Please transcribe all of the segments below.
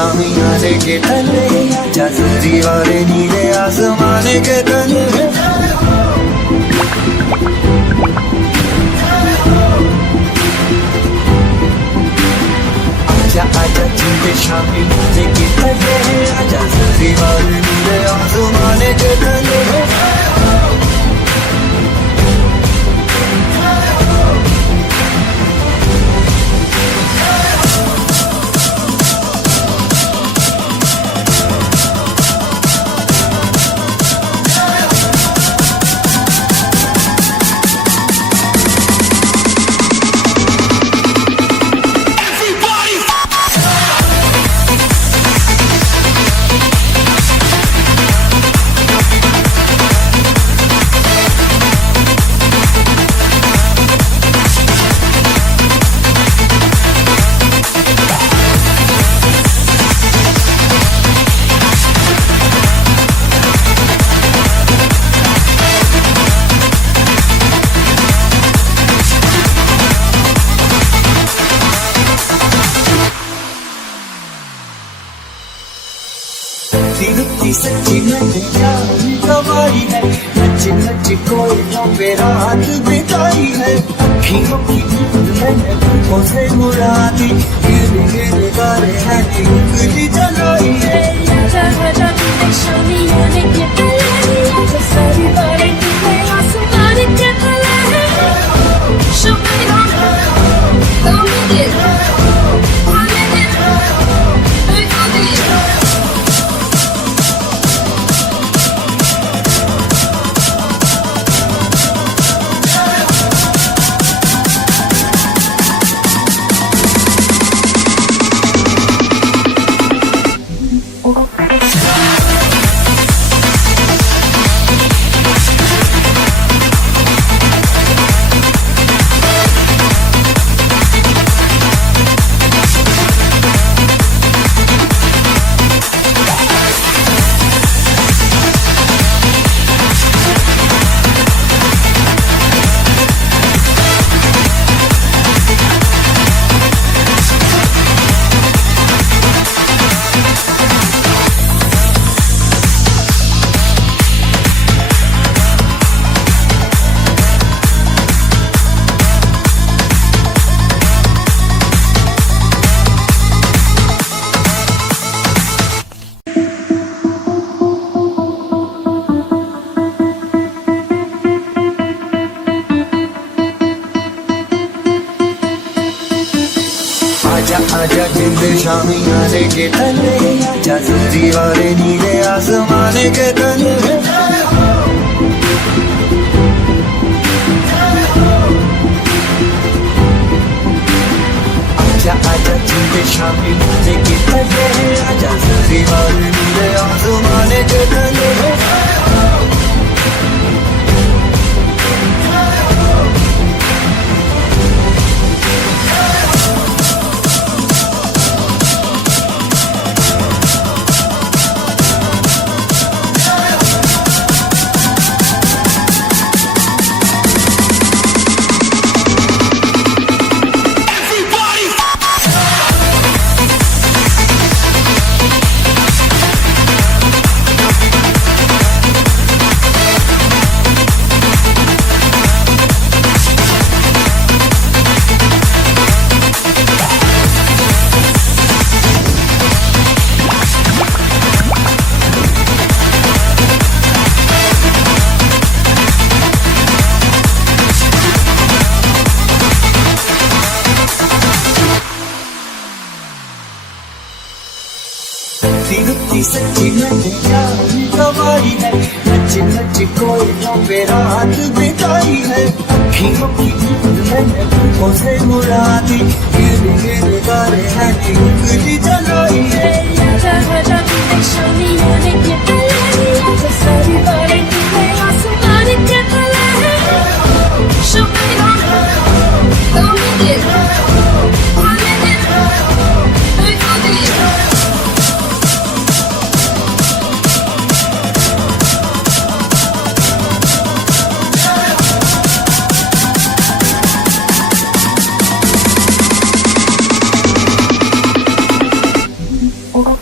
शामियाने के तले आजा जरी वाले नीले आसमाने के तले आजा आजा जिंदे शामियाने के तले आजा जरी वाले नीले आसमाने के तले सच्ची मैंने प्यार गवाई है नच नच कोयलों पे रात बिताई है अखियों की नींद मैंने तुमको से मुड़ा दी गिर गिर गारे हैं उंगली जलाई है आजा आजा तुझे शामियाने के तले आजा सारी बातें तुझे आसमाने के तले Show me don't need it I need it I need it आजा जिंदे शामियाने के तले आजा जरी वाले नीले आसमाने के तले आजा आजा जिंदे शामियाने के तले आजा जरी वाले नीले आसमाने के तले सच्ची मैंने प्यार गवाई है नच नच कोयलों पे रात बिताई है अखियों की नींद मैंने तुमको से मुड़ा दी गिर गिर गारे हैं उंगली जलाई है आजा आजा तुझे शामियाने के तले आजा सारी बातें तुझे आसमाने के तले Show me don't need it I need it I need it Oh.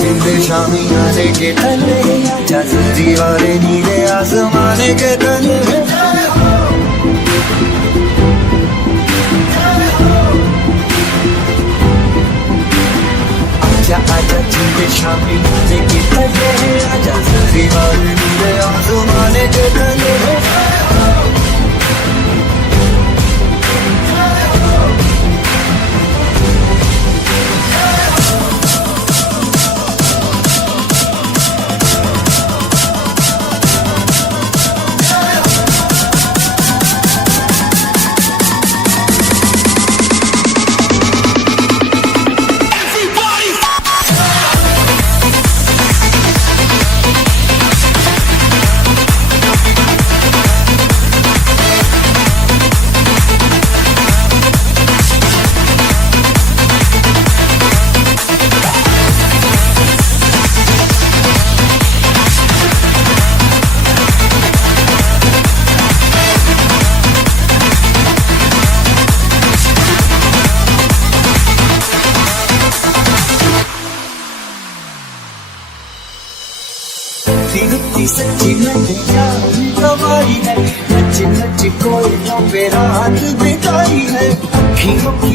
जिंदे शामी आने के तले आजा जरी वाले नीले आसमाने के तले आजा आजा जिंदे शामी आने के तले आजा जरी वाले नीले आसमाने के तले सच्ची नैया गवाई है नच नच कोयलों पे रात बिताई है अखियों की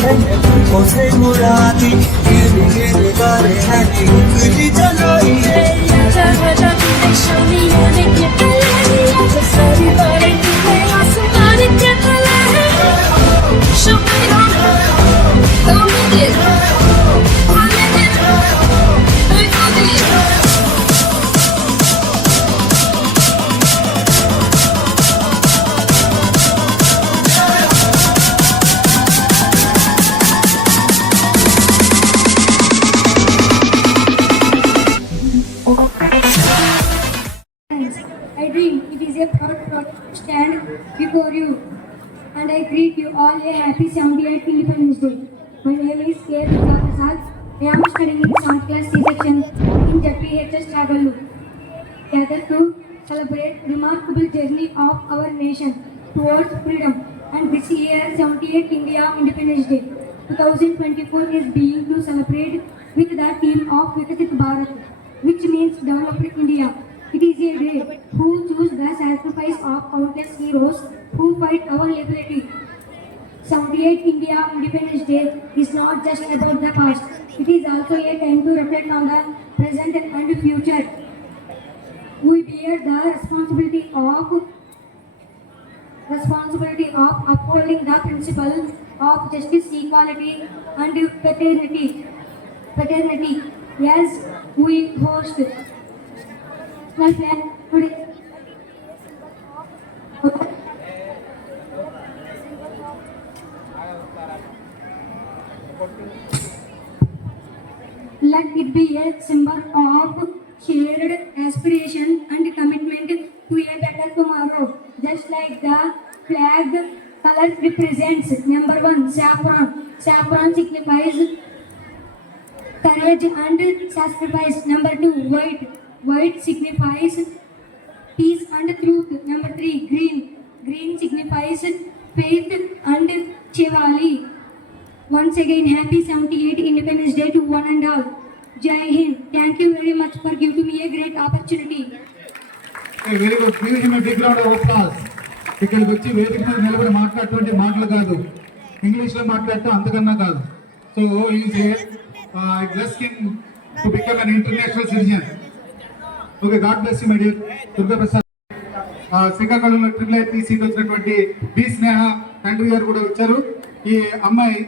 मैंने तुमको से मुड़ा दी गिर गिर गारे हैं उंगली जलाई है आजा आजा तूने शामी आने के तले आजा सारी बातें तूने आसमाने के तले Show me don't need it I need it I need it I dream it is a proud to stand before you, and I greet you all a happy 78th Independence Day. My name is K. Durga Prasad. I am studying in 7th class C section in JPHS Tragallu. Gathered to celebrate remarkable journey of our nation towards freedom, and this year 78th India Independence Day 2024 is being to celebrate with the theme of Vikasit Bharat, which means developed India. It is a day who choose the sacrifice of countless heroes who fight our liberty. 78th India Independence Day is not just about the past. It is also a time to reflect on the present and future. We bear the responsibility of upholding the principle of justice, equality, and fraternity as we host my friend today. Let it be a symbol of shared aspiration and commitment to a better tomorrow. Just like the flag color represents number 1 saffron. Saffron signifies courage and sacrifice. Number 2 white. White signifies peace and truth. Number 3 green. Green signifies faith and chivalry. Once again, happy 78th Independence Day to one and all. Jai Hind. Thank you very much for giving me a great opportunity. Hey, very good. Give him a big round of applause. ఇక్కడికి వచ్చి వేదిక మీద నిలబడి మాట్లాడేటువంటి మాటలు కాదు, ఇంగ్లీష్లో మాట్లాడటం అంతకన్నా కాదు. So is I bless him to become an international citizen. Okay, God bless you my dear Durga Prasad. శ్రీకాకుళంలో ట్రిపుల్ సీట్ వచ్చినటువంటి బి స్నేహ తండ్రి గారు కూడా వచ్చారు. ఈ అమ్మాయి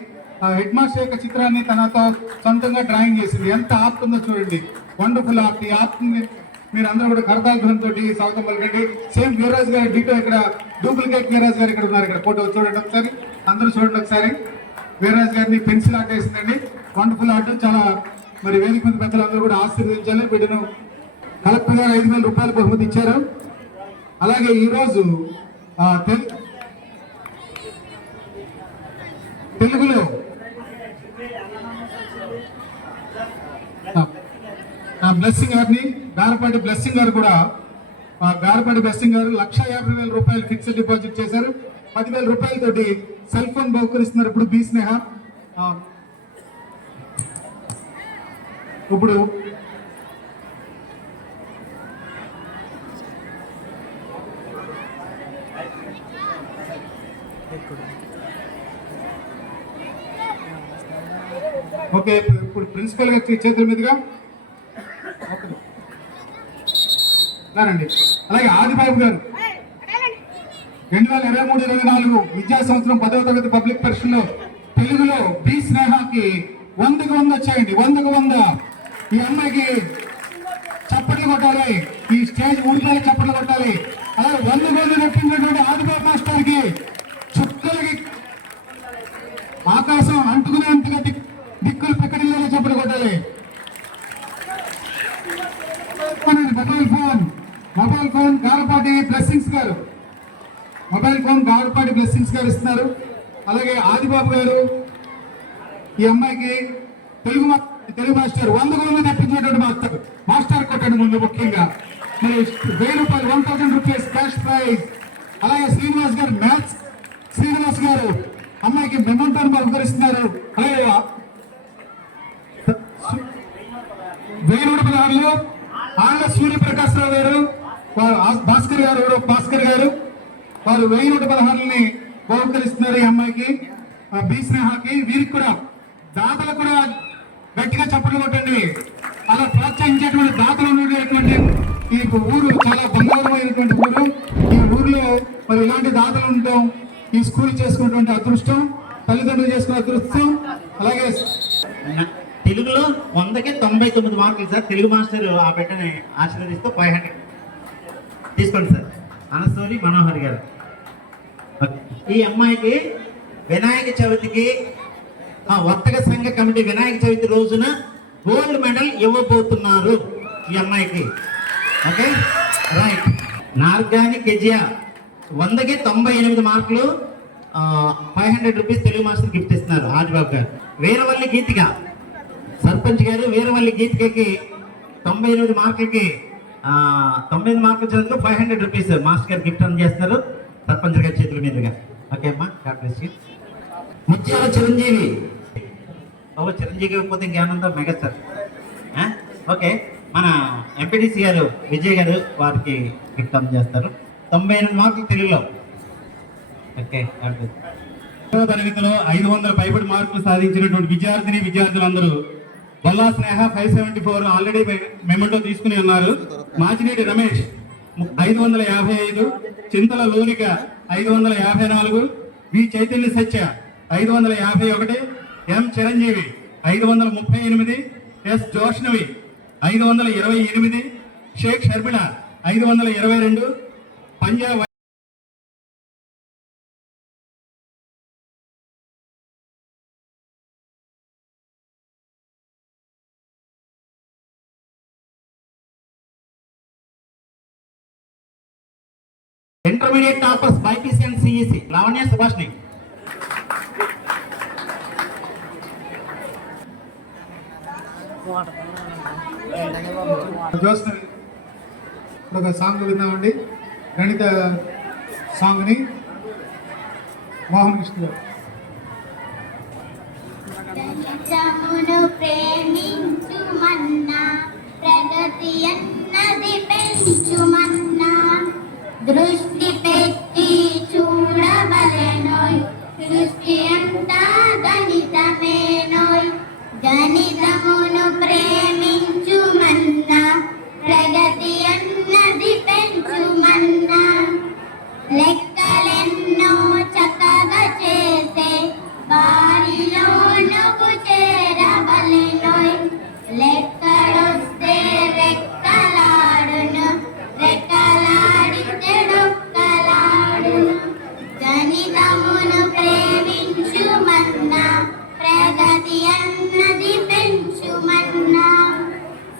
హెడ్ మాస్టర్ యొక్క చిత్రాన్ని తనతో సొంతంగా డ్రాయింగ్ చేసింది. ఎంత ఆర్ట్ ఉందో చూడండి, వండర్ఫుల్ ఆర్ట్. ఈ ఆర్ట్ మీరు అందరూ కూడా కరతాగ్రహంతో స్వాగతం పలకండి. సేమ్ వీర్రాజు గారి డీటో ఇక్కడ డూప్లికేట్ వీర్రాజు గారు ఇక్కడ ఉన్నారు. ఇక్కడ ఫోటో చూడండి ఒకసారి, అందరూ చూడండి ఒకసారి. వీర్రాజు గారిని పెన్సిల్ ఆర్ట్ వేసిందండి, వండర్ఫుల్ ఆర్ట్. చాలా మరి వేదిక మీద పెద్దలందరూ కూడా ఆశీర్వదించాలి. వీటిను కలెక్టర్ గారు 5,000 రూపాయలు బహుమతి ఇచ్చారు. అలాగే ఈరోజు తెలుగులో బ్లెస్సింగ్ గారిని, గారపాటి బ్లెస్సింగ్ గారు కూడా, గారపాటి బ్లెస్సింగ్ గారు 1,50,000 రూపాయలు ఫిక్స్డ్ డిపాజిట్ చేశారు. 10,000 రూపాయలతోటి సెల్ ఫోన్ బహుకరిస్తున్నారు ఇప్పుడు బి స్నేహ. ఇప్పుడు ఓకే, ఇప్పుడు ప్రిన్సిపల్ గారి చేతుల మీదుగా రండి. అలాగే ఆదిబాబు గారు 2023-24 విద్యా సంవత్సరం 10వ తరగతి పబ్లిక్ పరీక్షలో తెలుగులో బి స్నేహకి 100కు 100 చేయండి. 100కు 100. ఈ అమ్మాయికి చప్పట్లు కొట్టాలి, ఈ స్టేజ్ ఊరికే చప్పట్లు కొట్టాలి. అలాగే 100కు 100 నెప్పినటువంటి ఆదిబాబు మాస్టర్కి చుక్కలకి ఆకాశం అంటుకునేంతగా దిక్కులు పెక్కడిల్లాలి, చప్పట్లు కొట్టాలి. మొబైల్ ఫోన్ గారపాటి బ్లెస్సింగ్స్ గారు ఇస్తున్నారు. అలాగే ఆదిబాబు గారు ఈ అమ్మాయికి తెలుగు మాస్టర్ 100కు 100 తెప్పించేటువంటి మాస్టర్ కొట్టండి ముందు. ముఖ్యంగా మరి 1000 రూపాయలు 1000 రూపీస్ క్యాష్ ప్రైజ్. అలాగే శ్రీనివాస్ గారు అమ్మాయికి మెమంటోను బహుకరిస్తున్నారు. అలాగే 1116లో ఆళ్ళ సూర్యప్రకాశ్రావు గారు, భాస్కర్ గారు వారు 1116ని బహుకరిస్తున్నారు ఈ అమ్మాయికి, బి స్నేహకి. వీరికి కూడా దాతలు కూడా గట్టిగా చప్పట్లు కొట్టండి. అలా ప్రోత్సహించేటువంటి దాతలు ఉండేటువంటి ఈ ఊరు చాలా బంగారమైనటువంటి ఊరు. ఈ ఊర్లో మరి ఇలాంటి దాతలు ఉండటం, ఈ స్కూల్ చేసుకున్నటువంటి అదృష్టం, తల్లిదండ్రులు చేసుకున్న అదృష్టం. అలాగే తెలుగులో 100కి 99 మార్కులు సార్. తెలుగు మాస్టర్ ఆ బిడ్డని ఆశీర్వదిస్తూ 500 తీసుకోండి సార్. అనసూరి మనోహర్ గారు. ఈ అమ్మాయికి వినాయక చవితికి వర్తక సంఘ కమిటీ వినాయక చవితి రోజున గోల్డ్ మెడల్ ఇవ్వబోతున్నారు ఈ అమ్మాయికి. Okay right. నార్గాని కెజియా 100కి 98 మార్కులు, 500 రూపీస్ తెలుగు మాస్టర్ గిఫ్ట్ ఇస్తున్నారు ఆదిబాబు గారు. వీరవల్లి గీతిక సర్పంచ్ గారు, వీరవల్లి గీతికకి 98 మార్కులకి 9 మార్కులు చదువుకు 500 రూపీస్ మాస్టర్ గారు గిఫ్ట్ అందజేస్తున్నారు సర్పంచ్ గారి చేతుల మీదుగా. ఓకే అమ్మా, గాడ్ బ్లెస్ యు. ముత్యాల చిరంజీవి పోతే ఇంకేమన్నా మెగాస్టార్. ఓకే, మన ఎంపీడీసీ గారు విజయ్ గారు వారికి గిఫ్ట్ అందజేస్తారు. 98 మార్కులు తెలుగులో. Okay, God bless. తరగతిలో 500 పైబడి మార్కులు సాధించినటువంటి విద్యార్థులందరూ బొల్లా స్నేహ 574 ఆల్రెడీ మెమెంటో తీసుకుని ఉన్నారు. Machineti Ramesh 555, Chintala Lonika 554, V Chaitanya Satya 551, M Chiranjeevi 538, S Joshnavi 528, Shaik Sharmila 522, Punjab intermediate toppers BiPC and CEC Lavanya Subhashni. ఒక సాంగ్ విన్నామండి, గణిత సాంగ్ని మోహన్ కృష్ణ గారు. గణితమును ప్రేమించుమన్నా, ప్రగతి అన్నది పెంచుమన్నా, దృష్టి పెట్టి చూడవలెనోయ్, సృష్టి అంతా గణితమేనోయ్. గణితమును ప్రేమించుమన్నా, ప్రగతి అన్నది పెంచుమన్నా, లెక్కలెన్నో చక్కగా చేసే బారిలో నువ్వు చేరవలెనోయ్. లెక్కడొస్తే రెక్కలాడును, రెక్కలాడితే డొక్కలాడును. గణితమును ప్రేమించుమన్నా, ప్రగతి అన్నది పెంచుమన్నా.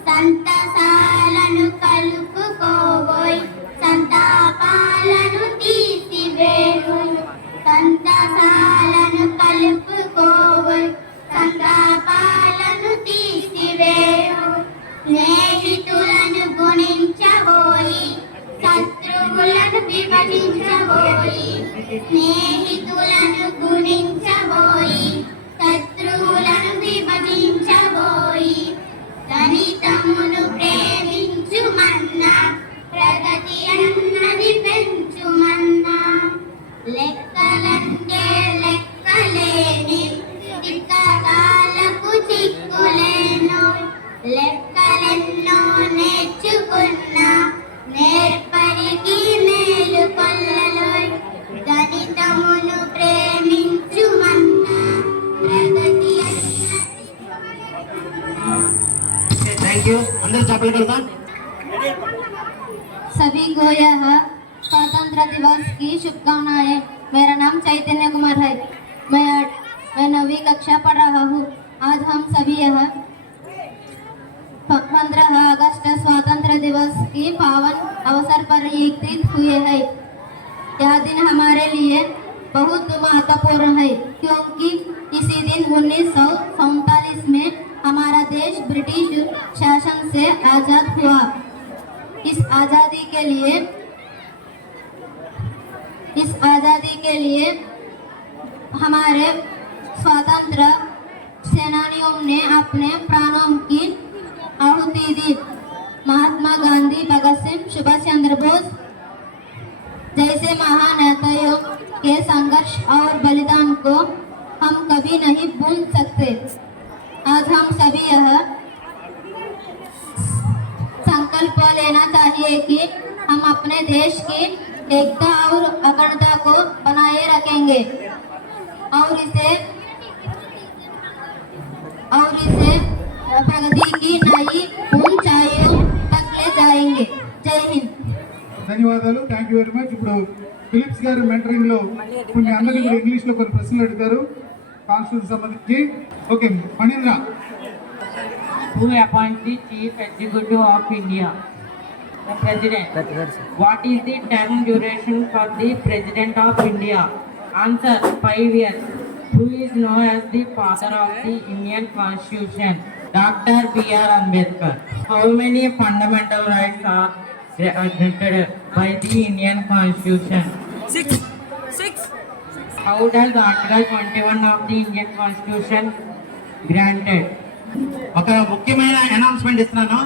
సంతసాలను కలుపుకోబోయ్, సంతాపాలను తీసివేయ్. సంతసాలను కలుపుకోబోయ్, సంతాపాలను తీసివేయ్. స్నేహితులను గుణించబోయి, శత్రువులను విభజించబోయి. స్నేహితులను గుణించబోయి, శత్రువులను విభజించబోయి. Thank you. అందరూ చెప్పగలుగుతాం. सभी को यह स्वतंत्र दिवस की शुभकामनाएं। मेरा नाम चैतन्य कुमार है। मैं 9वीं कक्षा पढ़ रहा हूँ। आज हम सभी यह 15 अगस्त स्वतंत्र दिवस की पावन अवसर पर एकत्रित हुए हैं। यह दिन हमारे लिए बहुत महत्वपूर्ण है क्योंकि इसी दिन 1947 में हमारा देश ब्रिटिश शासन से आज़ाद हुआ। इस आज़ादी के लिए हमारे स्वतंत्र सेनानियों ने अपने प्राणों की आहुति दी। महात्मा गांधी, भगत सिंह, सुभाष चंद्र बोस जैसे महान नेताओं के संघर्ष और बलिदान को हम कभी नहीं भूल सकते। आज हम सभी यह संकल्प लेना चाहिए कि हम अपने देश की एकता और अखंडता को बनाए रखेंगे और इसे प्रगति की नई ऊंचाइयों तक ले जाएंगे। जय हिंद। ధన్యవాదాలు. Thank you very much. ఇప్పుడు ఫిలిప్స్ గారు మెంటరింగ్ లో కొన్ని అందరికీ కూడా ఇంగ్లీష్ లో కొన్ని ప్రశ్నలు అడుగుతారు కాన్స్టిట్యూషన్ సంబంధించి. Okay, Manindra. Who appoints the Chief Executive of India? The President. What is the term duration for the President of India? Answer: 5 years. Who is known as the father of the Indian Constitution? Dr. B.R. Ambedkar. How many fundamental rights are granted by the Indian Constitution? 6. How does Article 21 of the Indian Constitution granted? ఒక ముఖ్యమైన announcement ఇస్తున్నాను.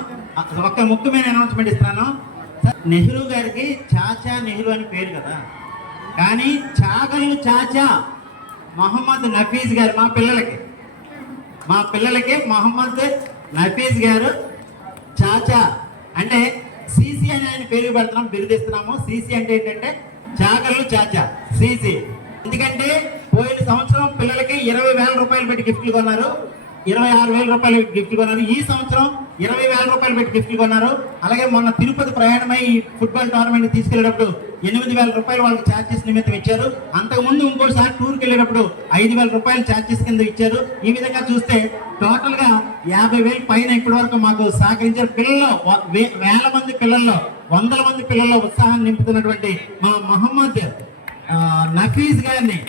నెహ్రూ గారికి చాచా నెహ్రూ అని పేరు కదా, కానీ చాగలు చాచా మొహమ్మద్ నఫీజ్ గారు మా పిల్లలకి మొహమ్మద్ నఫీజ్ గారు చాచా అంటే సిసి అని ఆయన పేరు పెడుతున్నాం, బిరుదిస్తున్నాము. సిసి అంటే ఏంటంటే చాగలు చాచా, సిసి. ఎందుకంటే పోయిన సంవత్సరం పిల్లలకి 20,000 రూపాయలు పెట్టి గిఫ్ట్లు కొన్నారు, 26,000 రూపాయలు గిఫ్ట్ కొన్నారు. ఈ సంవత్సరం 20,000 రూపాయలు పెట్టి గిఫ్ట్లు కొన్నారు. అలాగే మొన్న తిరుపతి ప్రయాణమై ఫుట్బాల్ టోర్నమెంట్ తీసుకెళ్ళేటప్పుడు 8,000 రూపాయలు వాళ్ళకి ఛార్జెస్ నిమిత్తం ఇచ్చారు. అంతకుముందు ఇంకోసారి టూర్కి వెళ్ళేటప్పుడు 5,000 రూపాయలు ఛార్జెస్ కింద ఇచ్చారు. ఈ విధంగా చూస్తే టోటల్ గా 50,000 పైన ఇప్పటి వరకు మాకు సహకరించారు. పిల్లల్లో వేల మంది పిల్లల్లో, 100 మంది పిల్లల్లో ఉత్సాహాన్ని నింపుతున్నటువంటి మా మొహమ్మద్ నఫీజ్ గారిని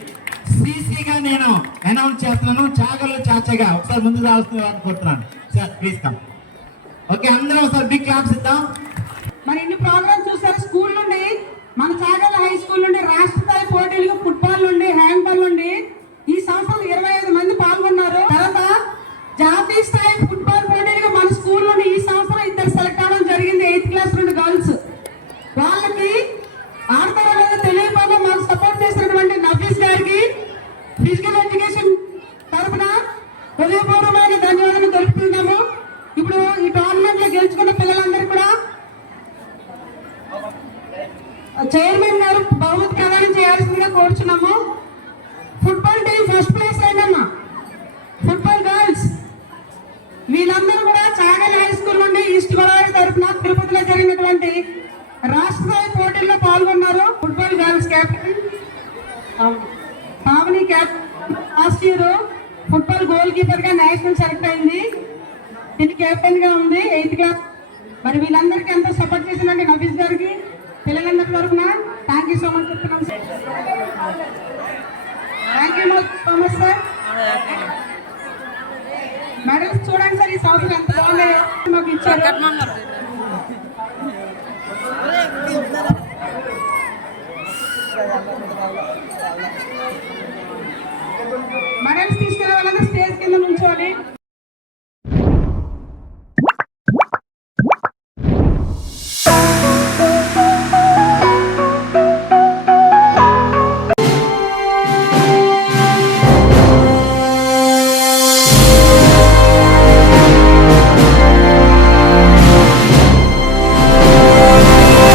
సిసిగా నేను అనౌన్స్ చేస్తున్నాను. చాగలు చాచగా ఒకసారి ముందు రావాల్సిన కోరుతున్నాను. Sir please come. ఓకే, అందరూ ఒకసారి బిగ్ క్లాప్స్ ఇద్దాం. మరి ఇన్ని ప్రోగ్రామ్స్ చూసారు. స్కూల్ నుండి, మన చాగల హై స్కూల్ నుండి రాష్ట్ర స్థాయి పోటీలు, ఫుట్బాల్ నుండి, హ్యాండ్బాల్ నుండి ఈ సంవత్సరం 25 మంది పాల్గొన్నారు. తర్వాత జాతీయ స్థాయి ఫుట్బాల్ పోటీలుగా మన స్కూల్ నుండి ఈ సంవత్సరం 2 సెలెక్ట్ అవ్వడం జరిగింది. 8th క్లాస్ నుండి గర్ల్స్. వాళ్ళకి ఆడతారో లేదో తెలియకుండా మాకు సపోర్ట్ చేసినటువంటి నఫీస్ గారికి ఫిజికల్ ఎడ్యుకేషన్ తరఫున హృదయపూర్వకమైన ధన్యవాదాలు తెలుపుతున్నాము. ఇప్పుడు ఈ టోర్నమెంట్ లో గెలుచుకున్న పిల్లలందరూ కూడా చైర్మన్ గారు బహుమతి ప్రదానం చేయాల్సిందిగా కోరుచున్నాము. ఫుట్బాల్ టీం ఫస్ట్ ప్లేస్ అయిందమ్మా, ఫుట్బాల్ గర్ల్స్. వీళ్ళందరూ కూడా చాగల్ హై స్కూల్ నుండి ఈస్ట్ గోదావరి తరఫున తిరుపతిలో జరిగినటువంటి రాష్ట్ర స్థాయి పోటీల్లో పాల్గొన్నారు. Football girls captain Pavani last year football goalkeeper గా నేషనల్ సెలెక్ట్ అయింది. దీనికి కెప్టెన్ గా ఉంది 8th క్లాస్. మరి వీళ్ళందరికీ ఎంతో సపోర్ట్ చేసినట్టు నఫీస్ గారికి పిల్లలందరి తరఫున థ్యాంక్ యూ సో మచ్ చెప్తున్నాం sir. Thank you so much sir. Medals చూడండి సార్, ఈ సంవత్సరం ఎంత బాగున్నాయి మాకు ఇచ్చారు. మెడల్స్ తీసుకునే వాళ్ళందరూ స్టేజ్ కింద నుంచోవాలి.